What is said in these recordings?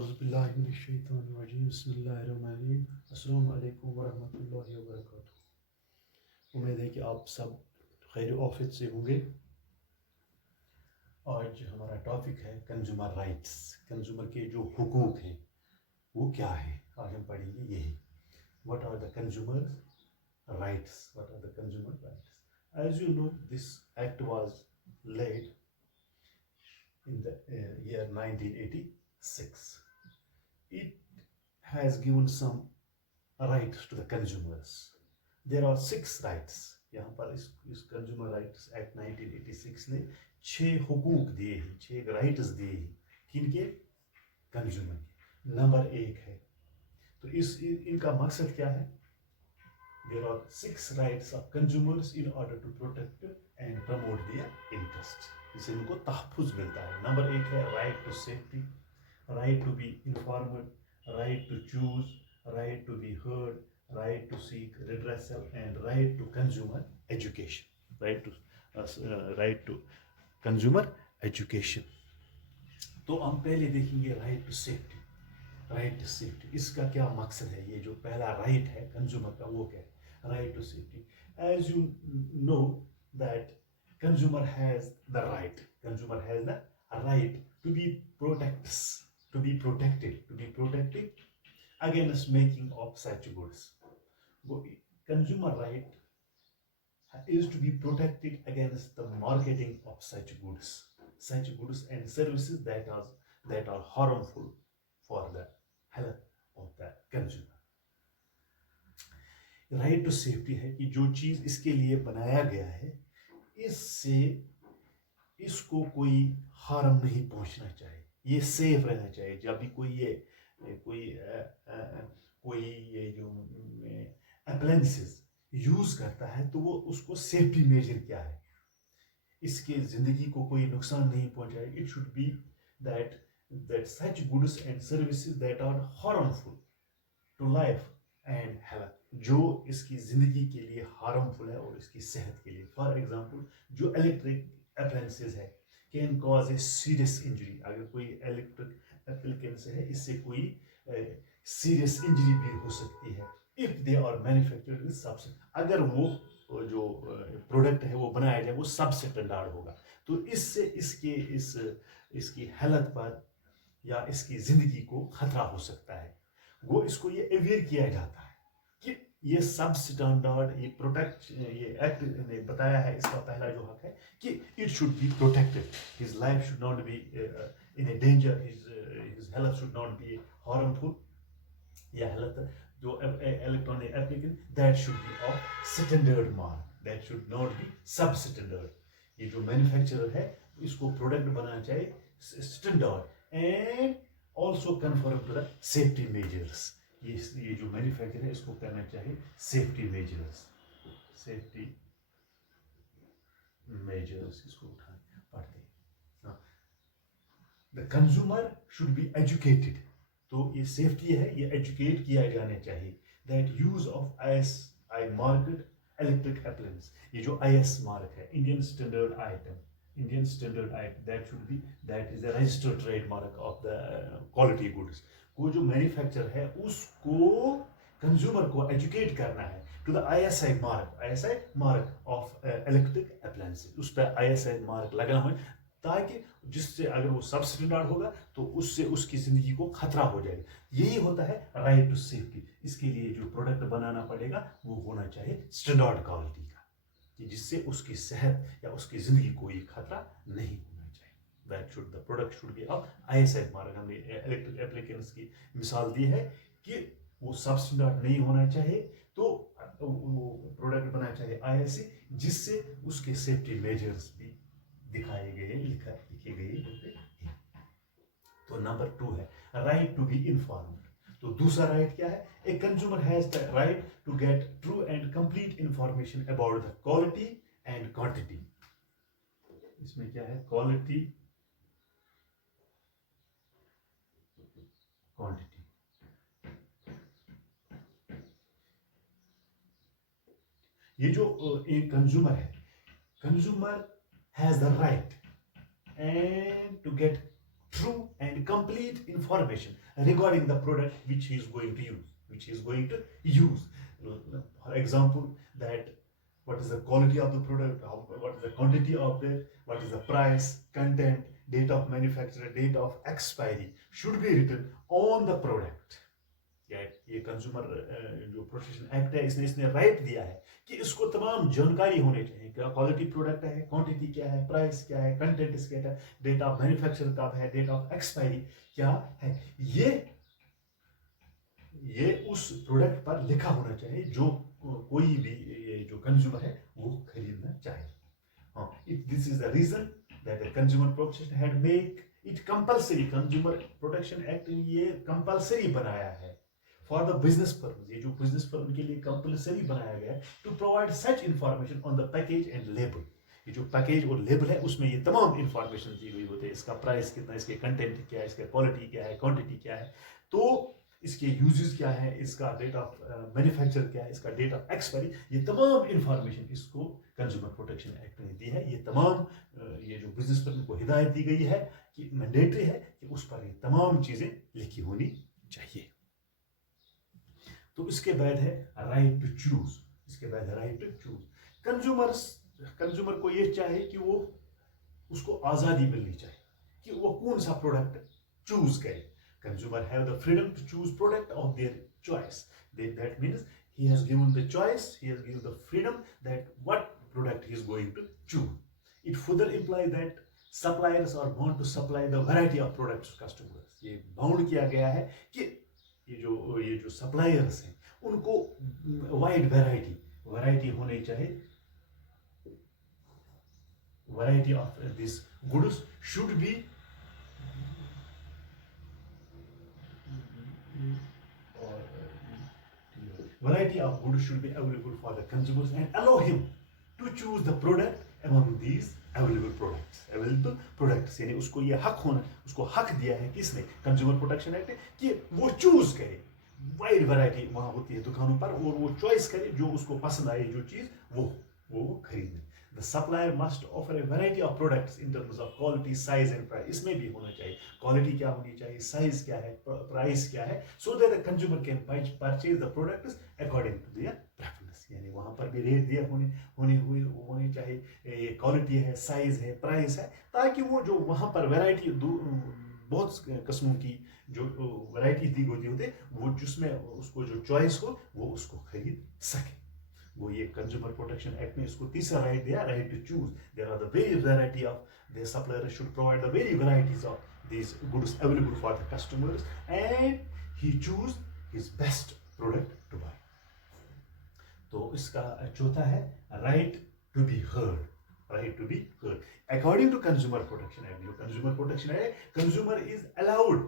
औज़ुबिल्लाहिमिनश्शैतानिर्रजीम बिस्मिल्लाहिर्रहमानिर्रहीम अस्सलामु अलैकुम वरहमतुल्लाहि वबरकातुहू। उम्मीद है कि आप सब खैर आफियत से होंगे। आज हमारा टॉपिक है कंज्यूमर राइट्स। कंज्यूमर के जो हुकूक हैं वो क्या है, आज हम पढ़ेंगे यही। What are the consumer rights, what are the consumer rights. As you know, this act was laid in the year 1986. It has given some rights to the consumers. There are 6 rights. यहाँ पर इस consumer rights act 1986 ने 6 हुकूक दिए हैं, 6 rights दिए हैं। किनके? Consumer के। नंबर 1 है, तो इनका मकसद क्या है? There are 6 rights of consumers in order to protect and promote their interest. इससे इनको तहफ़्फ़ुज़ मिलता है। नंबर 1 है right to safety, right to be informed, right to choose, right to be heard, right to seek redressal and right to consumer education. Right to consumer education. तो हम पहले देखेंगे right to safety. Right to safety, इसका क्या मकसद है? ये जो पहला राइट है कंज्यूमर का, वो क्या है? Right to safety. As you know that consumer has the right to be protected against making of such goods. Consumer right is to be protected against the marketing of such goods and services that are harmful for the health of the consumer. Right to safety है कि जो चीज इसके लिए बनाया गया है, इससे इसको कोई हार्म नहीं पहुंचना चाहिए, ये सेफ रहना चाहिए। जब भी कोई ये जो अप्लायंसेस यूज करता है तो वो उसको सेफ्टी मेजर क्या है, इसके जिंदगी को कोई नुकसान नहीं पहुंचाए। It should be that such goods and services that are harmful to life and health, जो इसकी जिंदगी के लिए हार्मफुल है और इसकी सेहत के लिए। फॉर एग्जांपल, जो इलेक्ट्रिक अप्लायंसेस है can cause a serious injury. अगर कोई इलेक्ट्रिक अप्लायंस है, इससे कोई सीरियस इंजरी भी हो सकती है if they are manufactured with sub, अगर वो जो प्रोडक्ट है वो बनाया जाए वो सब स्टैंडर्ड होगा। तो इससे इसकी हेल्थ पर या इसकी जिंदगी को खतरा हो सकता है। वो इसको ये अवेयर किया जाता है कि ये सब स्टैंडर्ड, ये प्रोटेक्ट, ये एक्ट ने बताया है, इसका पहला जो हक है कि it should be protected, his life should not be in a danger, his health should not be harmful, या हेल्थ जो electronic application that should be of standard mark, that should not be sub standard. ये जो manufacturer है इसको product बनाना चाहिए standard and also confirm to the safety measures. ये जो मैन्युफैक्चर है इसको करना चाहिए सेफ्टी मेजर्स, इसको उठाने पड़ते हैं। The consumer should be educated, तो ये सेफ्टी है, ये एजुकेट किया जाना चाहिए। That use of ISI market electric appliance, ये जो IS मार्क है, Indian standard item, that is the registered trademark of the quality goods. वो जो मैन्युफैक्चर है उसको कंज्यूमर को एजुकेट करना है to the ISI mark of electric appliances. उस पर ISI मार्क लगा हुआ है ताकि जिससे अगर वो सब स्टैंडर्ड होगा तो उससे उसकी जिंदगी को खतरा हो जाएगा। यही होता है राइट टू सेफ्टी। इसके लिए जो प्रोडक्ट बनाना पड़ेगा वो होना चाहिए स्टैंडर्ड क्वालिटी का, कि जिससे उसकी सेहत या उसकी जिंदगी को ये खतरा नहीं होना चाहिए। the product should be of ISI mark. हमने इलेक्ट्रिक एप्लीकेंस की मिसाल दी है कि वो सब स्टैंडर्ड नहीं होना चाहिए, तो वो प्रोडक्ट बनाना चाहिए ISI, जिससे उसके सेफ्टी मेजर्स भी दिखाए गए, लिखे गए होते हैं। तो नंबर 2 है राइट टू बी इन्फॉर्म्ड। तो दूसरा राइट क्या है? A consumer has the right to get true and complete information about the quality and quantity. इसमें क्या है? Quality, quantity. ये जो एक कंज्यूमर है, consumer has the right and to get true and provide complete information regarding the product which he is going to use. For example, that what is the quality of the product, what is the quantity of it, what is the price, content, date of manufacture, date of expiry should be written on the product. ये consumer जो protection act है इसने right दिया है कि इसको तमाम जानकारी होनी चाहिए, क्या क्वालिटी प्रोडक्ट है, क्वांटिटी क्या है, प्राइस क्या है, कंटेंट इसका है, डेट ऑफ मैन्युफैक्चर कब है, डेट ऑफ एक्सपायरी क्या है, ये उस प्रोडक्ट पर लिखा होना चाहिए जो कोई भी जो कंज्यूमर है वो खरीदना चाहे. This is the reason that the consumer protection had make it compulsory. Consumer protection act ये कंपल्सरी बनाया है फॉर द बिजनेस पर्पज. ये जो बिजनेस पर्पज के लिए कंपल्सरी बनाया गया है to provide such information on the package and label. ये जो पैकेज और लेबल है उसमें ये तमाम इंफॉर्मेशन दी हुई होती है. इसका प्राइस कितना, इसके कंटेंट क्या है, इसका क्वालिटी क्या है, क्वांटिटी क्या है, तो इसके यूजेस क्या है, इसका डेट ऑफ मैन्युफैक्चर क्या है, इसका डेट ऑफ एक्सपायरी, ये तमाम इंफॉर्मेशन इसको कंज्यूमर प्रोटेक्शन एक्ट ने दी है. ये तमाम ये जो बिजनेस पर्सन को हिदायत दी गई है कि मैंडेटरी है कि उस पर ये तमाम चीजें लिखी होनी चाहिए. तो इसके बाद है राइट टू चूज. इसके बाद है राइट टू चूज. कंज्यूमर को ये चाहे कि वो उसको आजादी मिलनी चाहिए कि वो कौन सा प्रोडक्ट चूज करे. Consumer have the freedom to choose product of their choice. That means he has given the choice, he has given the freedom that what product he is going to choose. It further implies that suppliers are bound to supply the variety of products to customers. ये bound किया गया है कि ये जो suppliers हैं उनको wide variety होनी चाहिए. Variety of these goods should be variety of goods should be available for the consumers and allow him to choose the product among these available products. यानी उसको ये हक होना, उसको हक दिया है किसने, कंज्यूमर प्रोटेक्शन एक्ट, कि वो चूज करे. वाइड वैरायटी वहां होती है दुकानों पर और वो चॉइस करे जो उसको पसंद आए जो चीज वो खरीदे. The supplier must offer a variety of products in terms of quality, size and price. इसमें भी होना चाहिए क्वालिटी क्या होनी चाहिए, साइज क्या है, प्राइस क्या है, so that the consumer can purchase the products according to their preference. यानी वहाँ पर भी रेट दिया होनी चाहिए, ये क्वालिटी है, साइज है, प्राइस है, ताकि वो जो वहाँ पर वैरायटी बहुत किस्मों की जो वैरायटी दी होती होते वो जिसमें उसको जो चॉइस हो वो उसको खरीद सके. वो ये कंज्यूमर प्रोटेक्शन एक्ट में इसको तीसरा राइट दिया, right to choose. There are the very variety of the supplier should provide the very varieties of these goods available for the customers and he choose his best product to buy. तो इसका चौथा है right to be heard. Right to be heard according to consumer protection act. जो consumer protection है, consumer is allowed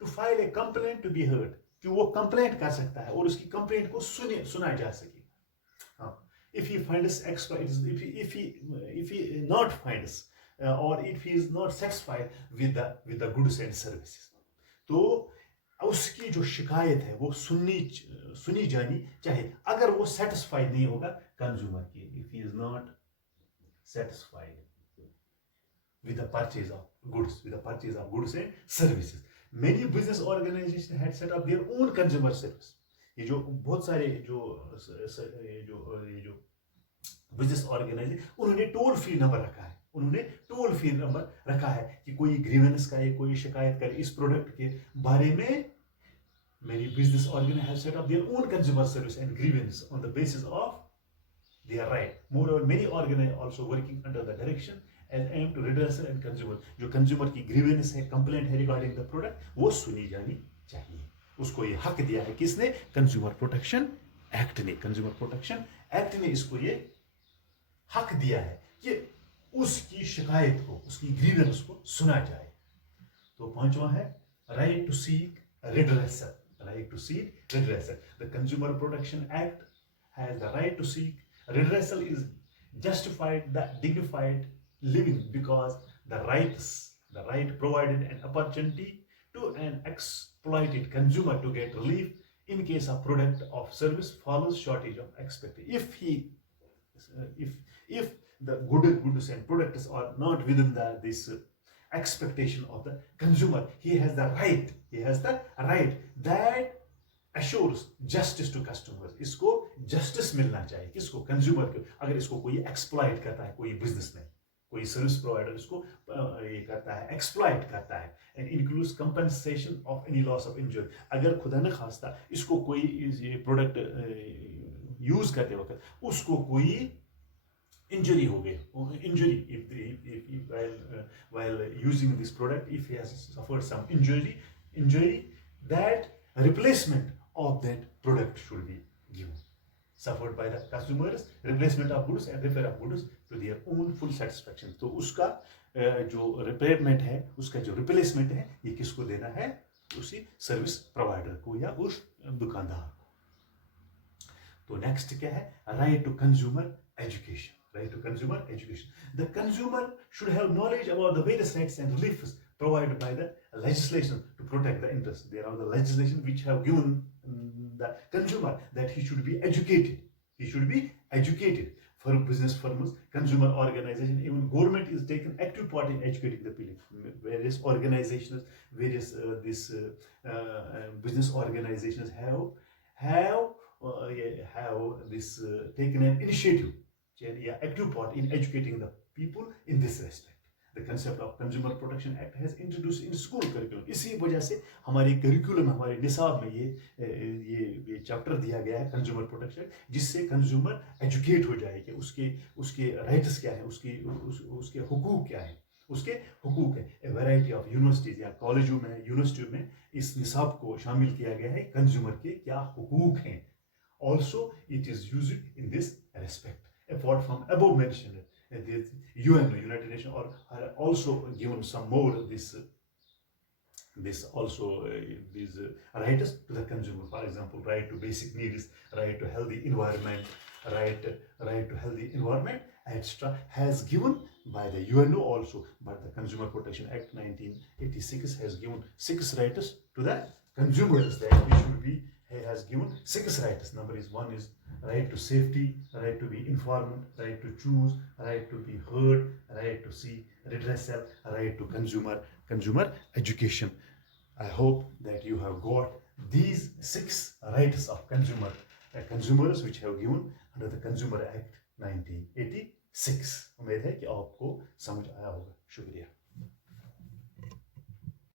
to file a complaint to be heard, कि वो complaint कर सकता है और उसकी कंप्लेंट को सुना जा सके. If he finds if he not finds or if he is not satisfied with the goods and services, तो उसकी जो शिकायत है वो सुनी जानी चाहिए. अगर वो सेटिस्फाइड नहीं होगा कंज्यूमर की, if he is not satisfied with the purchase of goods and services. Many business organizations had set up their own consumer service. ये जो बहुत सारे जो बिजनेस ऑर्गेनाइजेशन उन्होंने टोल फ्री नंबर रखा है कि कोई ग्रीवेंस का या कोई शिकायत करे इस प्रोडक्ट के बारे में. Many business organizations have set up their own consumer service and grievance on the basis of their right. Moreover, many organizations also working under the direction and aim to redress and consumer. जो consumer की grievance है, complaint है regarding the product, वो सुनी जानी चाहिए. उसको ये हक दिया है किसने, कंज्यूमर प्रोटेक्शन एक्ट ने. कंज्यूमर प्रोटेक्शन एक्ट ने इसको ये हक दिया है कि उसकी शिकायत को, उसकी ग्रीवेंस को सुना जाए. तो पांचवा है right to seek redressal. The Consumer Protection Act has the right to seek redressal is justified the dignified living because the right provided an opportunity to an exploited consumer to get relief in case a product of service follows shortage of expectation. If the goods and products are not within this expectation of the consumer. He has the right that assures justice to customers. इसको justice मिलना चाहिए किसको, consumer को. अगर इसको कोई exploit करता है, कोई businessman, कोई service provider इसको ये करता है, exploit करता है, and includes compensation of any loss of injury. अगर खुदा न खास्ता इसको कोई ये product यूज करते वक्त उसको कोई इंजरी हो गई, injury while using this product, if he has suffered some injury, that replacement of that product should be given, suffered by the consumers, replacement of goods and repair of goods to their own full satisfaction. तो उसका जो repayment है, उसका जो replacement है, ये किसको देना है, उसी सर्विस प्रोवाइडर को या उस दुकानदार को. तो नेक्स्ट क्या है, right to consumer education. Right to consumer education. The consumer should have knowledge about the various rights and reliefs provided by the legislation to protect the interests. There are the legislation which have given the consumer that he should be educated. He should be educated. For business firms, consumer organization, even government is taking active part in educating the people. Various organizations, various business organizations have this taken an initiative. Active part in educating the people in this respect. The concept of Consumer Protection Act has introduced in school curriculum. इसी वजह से हमारे curriculum, हमारे निसाब में ये chapter दिया गया है कंज्यूमर प्रोटेक्शन, जिससे कंज्यूमर एजुकेट हो जाए कि उसके राइट्स क्या है, उसके हुकूक क्या है. उसके हुकूक है. वैरायटी ऑफ यूनिवर्सिटीज या कॉलेजों में, यूनिवर्सिटियों में इस निसाब को शामिल किया गया है, कंज्यूमर के क्या हुकूक हैं. Also it is used in this respect. Apart from above mentioned, the UN, United Nations, are also given some more these rights to the consumer. For example, right to basic needs, right to healthy environment, right to healthy environment, etc. has given by the UNO also. But the Consumer Protection Act 1986 has given 6 rights to the consumers that we should be. Has given 6 rights. Number is 1 is right to safety, right to be informed, right to choose, right to be heard, right to see redressal, right to consumer education. I hope that you have got these 6 rights of consumers which have given under the Consumer Act 1986. उम्मीद है कि आपको समझ आया होगा. शुक्रिया.